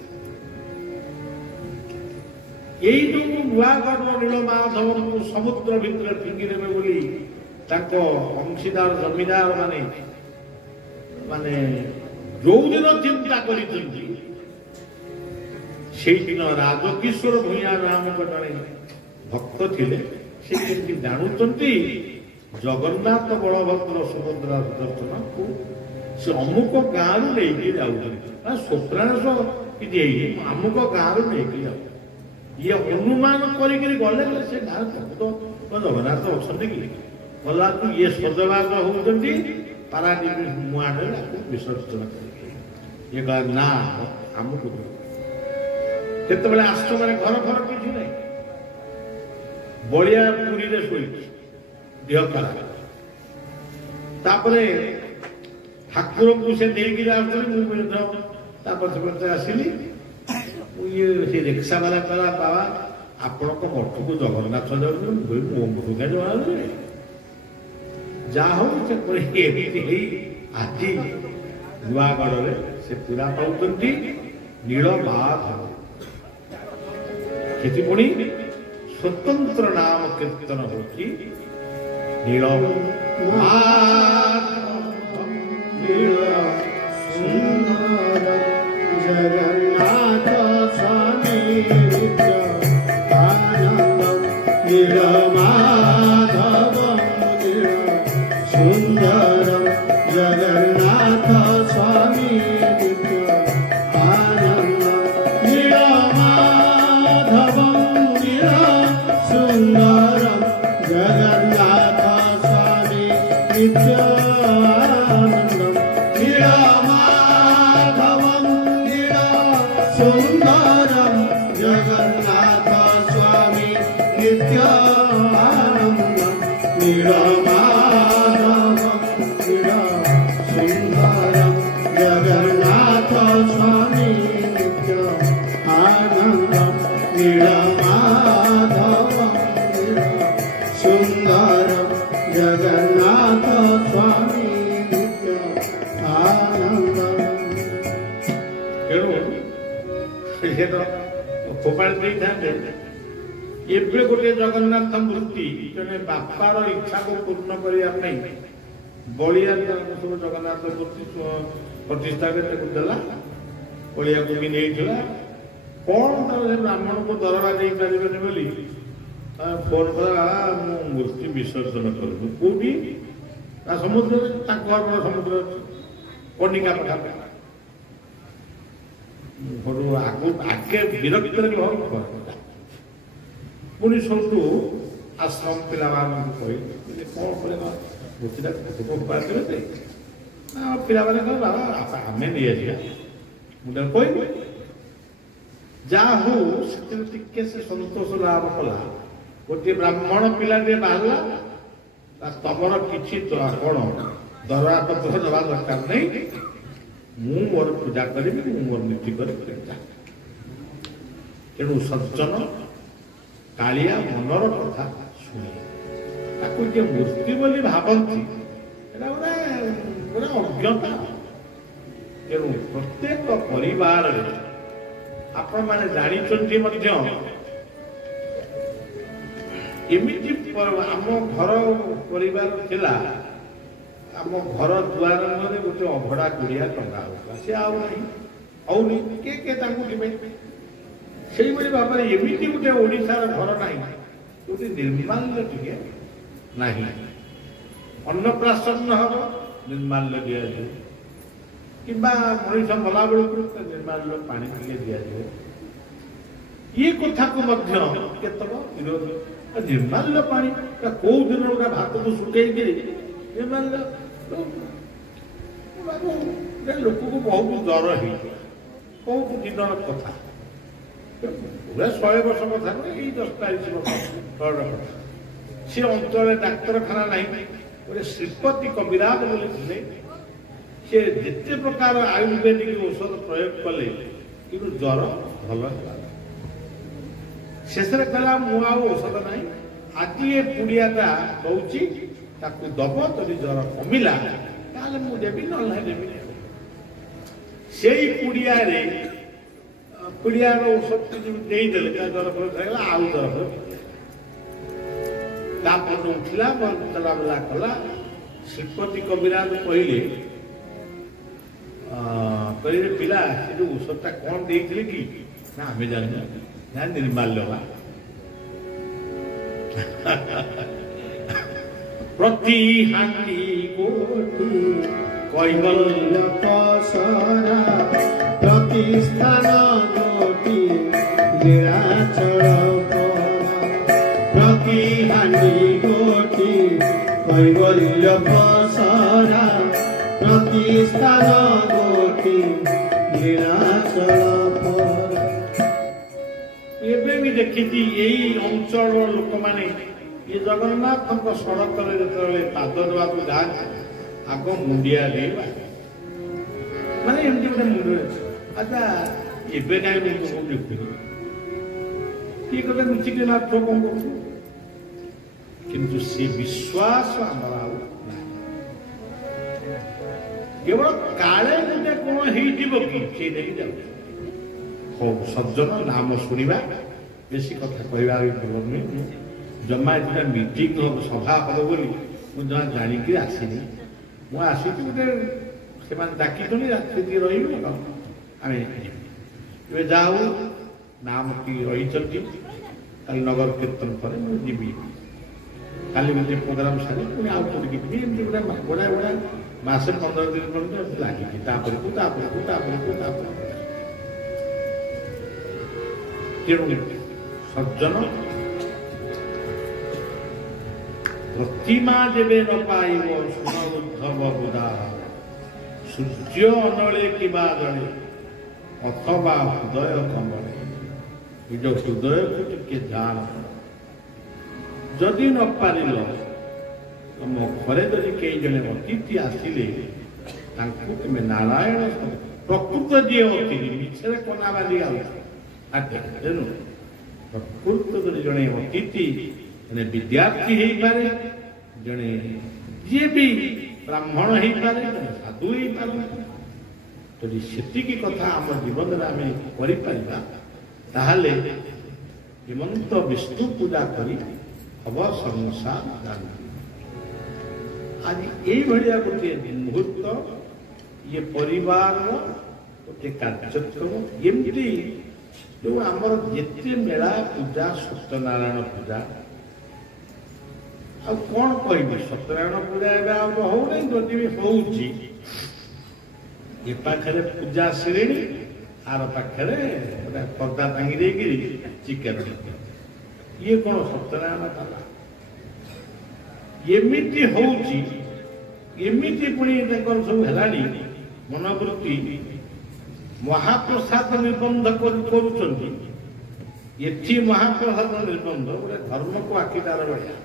ଏଇ ଯୋଉ ନୂଆଗଡ଼ ନୀଳମାଧବଙ୍କୁ ସମୁଦ୍ର ଭିତରେ ଫିଙ୍ଗିଦେବେ ବୋଲି ତାଙ୍କ ଅଂଶୀଦାର ଜମିଦାର ମାନେ ଯୋଉଦିନ ଚିନ୍ତା କରିଛନ୍ତି, ସେଇଦିନ ରାଜକିଶୋର ଭୂୟାଁ ନାମକ ଜଣେ ଭକ୍ତ ଥିଲେ। ସେ କେମିତି ଜାଣୁଛନ୍ତି ଜଗନ୍ନାଥ ବଳଭଦ୍ର ସୁଭଦ୍ରା ସୁଦର୍ଶନକୁ ସେ ଅମୁକ ଗାଁରୁ ନେଇକି ଯାଉଛନ୍ତି, ସ୍ୱପ୍ନାଂଶ କିଛି ହେଇନି, ଅମୁକ ଗାଁରୁ ନେଇକି ଯାଉଛନ୍ତି। ଇଏ ଅନୁମାନ କରିକିରି ଗଲେ ସେ ଗାଁ ଜଗନ୍ନାଥ ଅଛନ୍ତି କି ଗଲାକୁ ଇଏ ସଜବାଜ ହଉଛନ୍ତି ପାରାଦୀପ ମୁହାଣରେ ତାକୁ ବିସର୍ଜନ କରିକି। ଇଏ କହିଲା ନା ଆମକୁ କେତେବେଳେ ଆସୁଛ ମାନେ ଘର ଫର କିଛି ନାହିଁ, ବଳିଆ ପୁରୀରେ ଶୋଇଛି, ଦେହ ଖରାପ। ତାପରେ ଠାକୁରଙ୍କୁ ସେ ନେଇକି ଯାଉଛନ୍ତି, ମୁଁ ମଧ୍ୟ ତା ପଛେ ପଛେ ଆସିଲି। ଇଏ ସେ ରିକ୍ସା ବାଲା କହିଲା ବାବା ଆପଣଙ୍କ ମଠକୁ ଜଗନ୍ନାଥ ଯାଉଛନ୍ତି, ମୋ ମଠକୁ କାହିଁ ଜଣାଯାଉଛି। ଯାହା ହଉ ସେ ଏମିତି ହେଇ ଆଜି ନୂଆଗଡ଼ରେ ସେ ପୁରା ପାଉଛନ୍ତି ନୀଳମାଧବ। ସେଠି ପୁଣି ସ୍ୱତନ୍ତ୍ର ନାମ କୀର୍ତ୍ତନ ହଉଛି ନୀଳମାଧବ ନୀଳ ସୁନ୍ଦର ଜଗନ୍ନାଥ ସ୍ୱାମୀ ନିତ୍ୟ ଆନନ୍ଦ। ନୀଳମାଧବ ନୀଳ ସୁନ୍ଦର ଜଗନ୍ନାଥ ସ୍ୱାମୀ ନିତ୍ୟ ଆନନ୍ଦ। ନୀଳମାଧବ ନୀଳ ସୁନ୍ଦର ଜଗନ୍ନାଥ ସ୍ୱାମୀ ନିତ୍ୟ ଆନନ୍ଦ। ନୀଳମାଧବଂ ନୀଳ ସୁନ୍ଦରಂ ଜଗନ୍ନାଥ ସ୍ୱାମୀ ନିତ୍ୟ ଆନନ୍ଦ। ନୀଳମାଧବଂ ନୀଳ ସୁନ୍ଦରಂ ଜଗନ୍ନାଥ ସ୍ୱାମୀ ନିତ୍ୟ ଆନନ୍ଦ। ନୀଳମାଧବଂ ନୀଳ ସୁନ୍ଦରಂ ଜଗନ୍ନାଥ ସ୍ୱାମୀ ନିତ୍ୟ ଆନନ୍ଦ। ତେଣୁ ସେ ତ ଫୋପାଡ଼ି ଦେଇଥାନ୍ତେ। ଏବେ ଗୋଟିଏ ଜଗନ୍ନାଥ ମୂର୍ତ୍ତି ଜଣେ ବାପାର ଇଚ୍ଛାକୁ ପୂର୍ଣ୍ଣ କରିବା ପାଇଁ ବଳିଆ ସବୁ ଜଗନ୍ନାଥ ମୂର୍ତ୍ତି ପ୍ରତିଷ୍ଠା କରି ତାକୁ ଦେଲା, ବଳିଆକୁ ବି ନେଇଥିଲା। କଣ ତାର ସେ ବ୍ରାହ୍ମଣକୁ ଦରମା ଦେଇପାରିବେନି ବୋଲି ଫୋନ କଲା, ମୁଁ ମୂର୍ତ୍ତି ବିସର୍ଜନ କରିବୁ। କୋଉଠି ନା ସମୁଦ୍ରରେ, ତାଙ୍କ ଘର ସମୁଦ୍ର ଅଛି, କନିକା ପାଖାପାଖି। ଘରୁ ଆଗେ ବିରକ୍ତରେ ପୁଣି ସବୁଠୁ ଆଶ୍ରମ ପିଲାମାନଙ୍କୁ କହିଲେ କ'ଣ କରିବା ଗୋଟିଟା ଦେବେ ପିଲାମାନେ କହିଲେ ବାବା ଆମେ ନେଇଯିବା ମୁଁ ତାକୁ କହିବି ଯାହା ହଉ ସେଥିରେ ଟିକେ ସେ ସନ୍ତୋଷ ଲାଭ କଲା ଗୋଟିଏ ବ୍ରାହ୍ମଣ ପିଲାଟିଏ ବାହାରିଲା ତମର କିଛି କ'ଣ ଦରମା ପତ୍ର ଦେବା ଦରକାର ନାହିଁ ମୁଁ ମୋର ପୂଜା କରିବି ମୁଁ ମୋର ନୀତି କରିବି ତେଣୁ ସଜ୍ଜନ କାଳିଆ ମନର କଥା ଶୁଣେ ତାକୁ ଯିଏ ମୂର୍ତ୍ତି ବୋଲି ଭାବନ୍ତି ଏଟା ଗୋଟେ ଅଜ୍ଞତା ତେଣୁ ପ୍ରତ୍ୟେକ ପରିବାରରେ ଆପଣମାନେ ଜାଣିଛନ୍ତି ମଧ୍ୟ ଏମିତି ଆମ ଘର ପରିବାର ଥିଲା ଆମ ଘର ଦୁଆରରେ ଗୋଟେ ଅଭଡ଼ା କୁଡ଼ିଆ ଟଙ୍ଗା ହେଉଥିଲା ସେ ଆଉ ନାହିଁ ହଉନି କିଏ ତାଙ୍କୁ ଯିବେ ସେଇଭଳି ଭାବରେ ଏମିତି ଗୋଟେ ଓଡ଼ିଶାର ଘର ନାହିଁ ଯୋଉଠି ନିର୍ମାଲ୍ୟ ଟିକେ ନାହିଁ ଅନ୍ନପ୍ରାଶନ ହବ ନିର୍ମାଲ୍ୟ ଦିଆଯିବ କିମ୍ବା ମଣିଷ ମଲା ବେଳକୁ ନିର୍ମାଲ୍ୟ ପାଣି ଟିକେ ଦିଆଯିବ ଇଏ କଥାକୁ ମଧ୍ୟ କେତେକ ବିରୋଧ ନିର୍ମାଲ୍ୟ ପାଣି କୋଉ ଦିନ ଗୋଟେ ଭାତକୁ ଶୁଖେଇକିରି ନିର୍ମାଲ୍ୟ ଲୋକକୁ ବହୁତ ଡର ହେଇଥିଲା ବହୁତ ଦିନର କଥା 100 ବର୍ଷ କଥା ନୁହେଁ ଏଇ 10-40 ବର୍ଷ ତଳର କଥା ସେ ଅଞ୍ଚଳରେ ଡାକ୍ତରଖାନା ନାହିଁ ଗୋଟେ ଶ୍ରୀପତି କବିରାଜ ବୋଲି ଥିଲେ ସେ ଯେତେ ପ୍ରକାର ଆୟୁର୍ବେଦିକ ଔଷଧ ପ୍ରୟୋଗ କଲେ କିନ୍ତୁ ଜ୍ୱର ଭଲ ହେଲା ଶେଷରେ କହିଲା ମୁଁ ଆଉ ଔଷଧ ନାହିଁ ଆଜି ଏ ପୁଡ଼ିଆଟା ଦଉଛି ତାକୁ ଦବ ଯଦି ଜ୍ୱର କମିଲା ତାହେଲେ ମୁଁ ଦେବି ନହେଲେ ଦେବି ସେଇ ପୁଡ଼ିଆରେ ପୁଡ଼ିଆର ଔଷଧ ଦେଇଦେଲେ ତା ଜ୍ୱର ଫଳ ଖାଇଗଲା ଆଉ ଜ୍ୱର ଫଳ ତାପରେ ଉଠିଲା ଚଲାବୁଲା କଲା ଶ୍ରୀପତି କବିରାଜ କହିଲେ ପିଲା ସେ ଯୋଉ ଔଷଧଟା କ'ଣ ଦେଇଥିଲେ କି ନା ଆମେ ଜାଣିନୁ ନା ନିର୍ମାଲ୍ୟ ପ୍ରତି ହାଣ୍ଡି କୋଟି କୈବଲ୍ୟ ପସରା ପ୍ରତିଷ୍ଠାନ କୋଟି ନୀଳାଚଳ ପ୍ରତି ହାଣ୍ଡି କୋଟି କୈବଲ୍ୟ ପସରା ପ୍ରତିଷ୍ଠାନ କୋଟି ନୀଳାଚଳ ଏବେ ବି ଦେଖିଛି ଏଇ ଅଞ୍ଚଳର ଲୋକମାନେ ଏ ଜଗନ୍ନାଥଙ୍କ ସଡ଼କରେ ଯେତେବେଳେ ପାଦ ଦେବାକୁ ଯାଆନ୍ତି ଆଗ ମୁଣ୍ଡିଆ ଦେଇବା ମାନେ ଏମିତି ଗୋଟେ ମୁଣ୍ଡରେ ଆଚ୍ଛା ଏବେ କାହିଁ ମୁଁ ତୁମକୁ ଦେଖୁନି କିଏ ଗୋଟେ ଲୁଚିକି ଲାଭ କ'ଣ କରୁଛୁ କିନ୍ତୁ ସେ ବିଶ୍ୱାସ ଆମର ଆଉ ନାହିଁ କେବଳ କାଳେ ଗୋଟେ କ'ଣ ହେଇଯିବ କି ସେ ନେଇକି ଯାଉଛି ହଉ ସଜ୍ଜନ ନାମ ଶୁଣିବା ବେଶୀ କଥା କହିବା ବି ଭଲ ନୁହେଁ ଜମା ଏଥିରେ ମିଟିଂ ହବ ସଭା ହବ ବୋଲି ମୁଁ ଜମା ଜାଣିକି ଆସିନି ମୁଁ ଆସିଛି ଗୋଟେ ସେମାନେ ଡାକିଛନ୍ତି ରାତ୍ରି ରହିବୁ ଆମେ ଏବେ ଯାହା ହଉ ନାମ କି ରହିଛନ୍ତି କାଲି ନଗର କୀର୍ତ୍ତନ ପରେ ମୁଁ ଯିବି କାଲି ଗୋଟେ ପ୍ରୋଗ୍ରାମ ସାରି ପୁଣି ଆଉ କୋଉଠିକି ଯିବି ଏମିତି ଗୋଟେ ବଢ଼ା ବଢ଼ା ମାସେ 15 ଦିନ ପର୍ଯ୍ୟନ୍ତ ଲାଗିଛି ତାପରକୁ ତେଣୁ ସଜ୍ଜନ ପ୍ରତିମା ଯେବେ ନ ପାଇବ ଶୁଣ ଉଦ୍ଧବ ବୁଧା ସୂର୍ଯ୍ୟ ଅନଳେ କିମ୍ବା ଜଣେ ଅଥବା ହୃଦୟ କମଳେ ନିଜ ହୃଦୟକୁ ଟିକେ ଜାଣ ଯଦି ନ ପାରିଲ ତମ ଘରେ ଯଦି କେହି ଜଣେ ଅତିଥି ଆସିଲେ ତାଙ୍କୁ ତୁମେ ନାରାୟଣ ପ୍ରକୃତ ଯିଏ ଅତିଥି ମିଛରେ କନା ବାନ୍ଧି ଆଉଛ ତେଣୁ ପ୍ରକୃତ ଯଦି ଜଣେ ଅତିଥି ଜଣେ ବିଦ୍ୟାର୍ଥୀ ହେଇପାରେ ଜଣେ ଯିଏ ବି ବ୍ରାହ୍ମଣ ହେଇପାରେ ଜଣେ ସାଧୁ ହେଇପାରନ୍ତି ଯଦି ସେତିକି କଥା ଆମ ଜୀବନରେ ଆମେ କରିପାରିବା ତାହେଲେ ହିମନ୍ତ ବିଷ୍ଣୁ ପୂଜା କରି ହବ ସଂସାର ଆଜି ଏଇଭଳିଆ ଗୋଟିଏ ମୁହୂର୍ତ୍ତ ଇଏ ପରିବାରର ଗୋଟେ କାର୍ଯ୍ୟକ୍ରମ ଏମିତି ଯୋଉ ଆମର ଯେତେ ମେଳା ପୂଜା ସତ୍ୟନାରାୟଣ ପୂଜା ଆଉ କ'ଣ କହିବି ସତ୍ୟନାରାୟଣ ପୂଜା ଏବେ ଆଉ ହଉନାହିଁ ଯଦି ବି ହଉଛି ଏ ପାଖରେ ପୂଜା ଶ୍ରେଣୀ आर पाखे पर्दा टांगी देकिरी चिकेन ये कौन सत्यनारायण ताला एमिति होउची एमिति पुणी सब हेलानी मनोवृत्ति महाप्रसाद निबंध करुचंती एठी महाप्रसाद निबंध गोटे धर्म को आखिदार भाया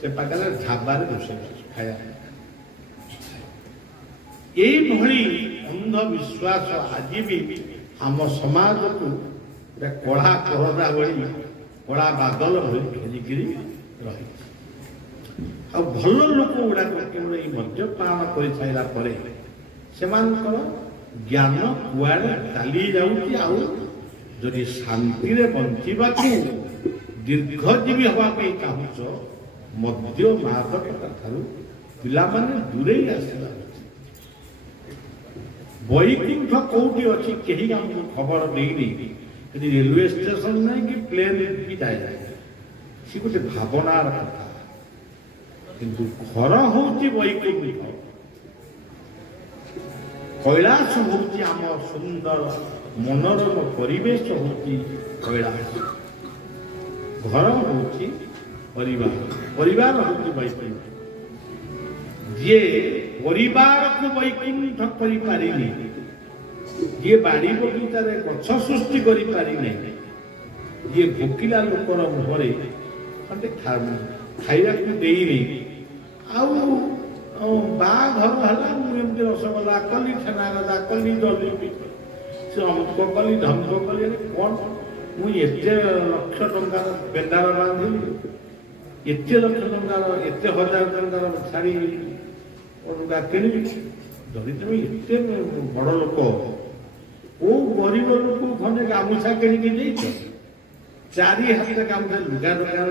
से पाखे ढाबार रोषे खाया यही अंधविश्वास आज भी आम समाज को कला परदा भली कला बादल घेरिक रही भल लोक गुड़ाक केवल ये मद्यपान कर सारा पर ज्ञान कुआड़े चली जाऊँगी शांति बंचा दीर्घजीवी हाँपाई चाहूच मद्य मादकता ठारू पिला दूरे आसला वैकुंठ कौटी अच्छी कहीं आमको खबर देनी रेलवे स्टेशन नहीं कि प्लेन भी जाए सी गोटे भावनार कथा किंतु घर हूँ वैकुंठ कैलाश हूँ आम सुंदर मनोरम परिवेश हूँ कैलाश घर हूँ परिवार हूँ वैकुंठ जे परिवार को वैकुंठ करिपारिनी ये बाड़ी बगीचार गछ सृष्टि करिपारिनी ये भोकिला लोकर मुहरे खंडे खाइबा को देइनी बाघर है रसगोला कली छेना गदा कली जलेबी से अमुक कली धमक कली कौन मुझे लक्ष टंकार बेंडार बांधिली एत लक्ष टंकार एत हजार टंकार शाढ़ी किणी जदि तुम एत बड़ लोक को गरीब लोक खंडे गामुछा किणिकी देख चारि हाथ गामुछा लुगा दुकान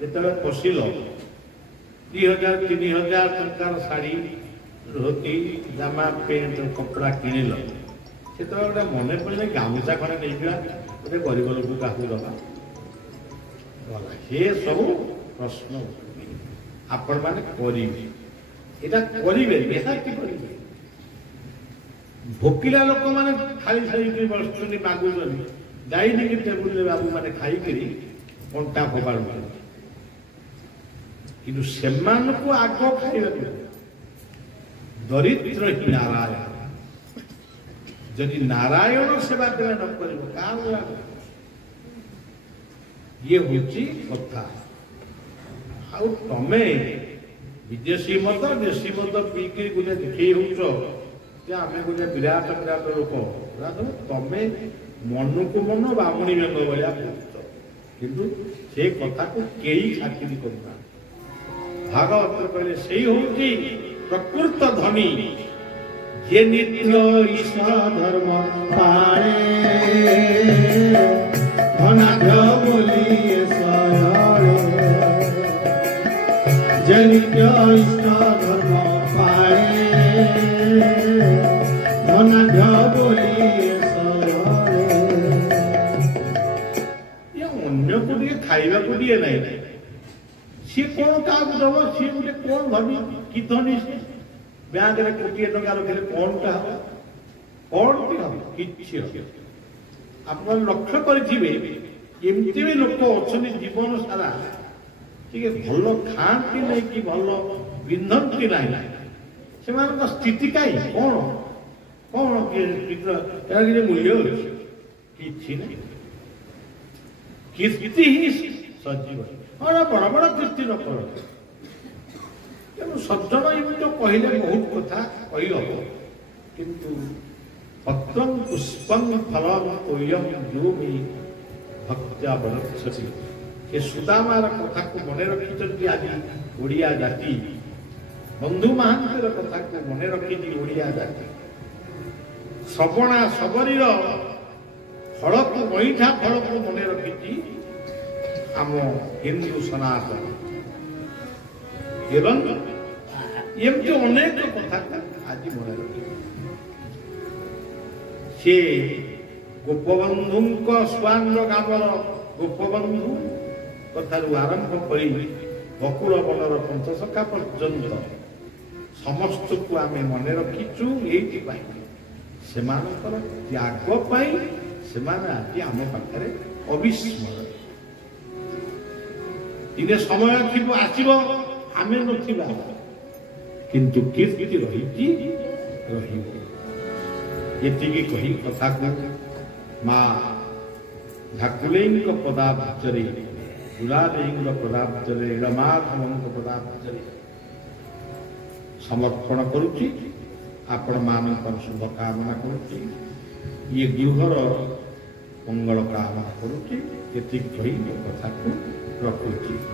जो पशिल 2000 3000 टंकार शाढ़ी धोती जामा पेंट कपड़ा किणिल से गोटे मन पड़े गामुछा खंडे नहीं गोटे गरीब लोक क्या दबा हे सब प्रश्न आपण मैंने करेंगे निहाती करेंगे भोकिला लोक मैंने थाली सारी बसुँच मागुन डाइनिंग टेबुल बाबू मैंने खाई कंटा फोपाड़ कि आग खाइबा दरिद्र ही नारायण जदि नारायण सेवा तेरे न कर ये हूँ कथा तमें विदेशी मत देशी मत पीक गोटे देखी आम गोटे विराट विराट लोक तमें मन को मन बामुणी बेंग भाया किंतु से कथा को कई खातिर करना भागवत कहले से हूँ प्रकृत धनी जे नित्य ईश्वर धर्म पाणे धनाढ्य बोली जे नित्य ईश्वर धर्म पाणे धनाढ्य बोली अन्य को दिए खाइबा को दिए नहीं सी कौन क्या दब सी गोटे कौन धनी कि धनी से बैंक में कोटी टका रखे कौन टा हम कौन हम कि आप लक्ष्य करेंगे एमती भी लोक अच्छा जीवन सारा टे भल खाती नहीं कि भल पिंधती ना से स्थिति कहीं कौन कौन मूल्य कि कीर्ति ही सजीवन हाँ बड़ा बड़ा कीर्ति न कर सज्जन एमती तो कहले बहुत कथा कही हम किंतु पत्रं पुष्पं फलं तोयं जो भी भक्त्या वरक्षति ये सुदामार कथा को मन रखी आज ओडिया जाति बंधु महांतर कथा को मन रखी ओडिया जाति सबना सबरीर फल को गईठा फल को मन रखी आम हिंदू सनातन एवं एमती अनेक कथा आज मन रखी से गोपबंधु स्वांग गामर गोपबंधु कथार आरंभ कर बकुल बनर पंचसखा पर्यंत समस्त को आम मन रखीचु ये ସେମାନଙ୍କର ତ୍ୟାଗ ପାଇଁ ସେମାନେ ଆଜି ଆମ ପାଖରେ ଅବିସ୍ମରଣୀୟ। ଦିନେ ସମୟ ଥିବ ଆସିବ ଆମେ ନଥିବା, କିନ୍ତୁ କୀର୍ତ୍ତି ରହିଛି ରହିବ। ଏତିକି କହି କଥାକୁ ମା ଧାକୁଲେଇଙ୍କ ପଦାବ୍ଜରେ, ଦୁଲାଦେଈଙ୍କ ପଦାବ୍ଜରେ, ରମାଧବଙ୍କ ପଦାବ୍ଜରେ ସମର୍ପଣ କରୁଛି। ଆପଣ ମାନଙ୍କର ଶୁଭ କାମନା କରୁଛି, ଇଏ ଗୃହର ମଙ୍ଗଳ କାମନା କରୁଛି। ଏତିକି କହି ମୋ କଥାକୁ ରଖୁଛି।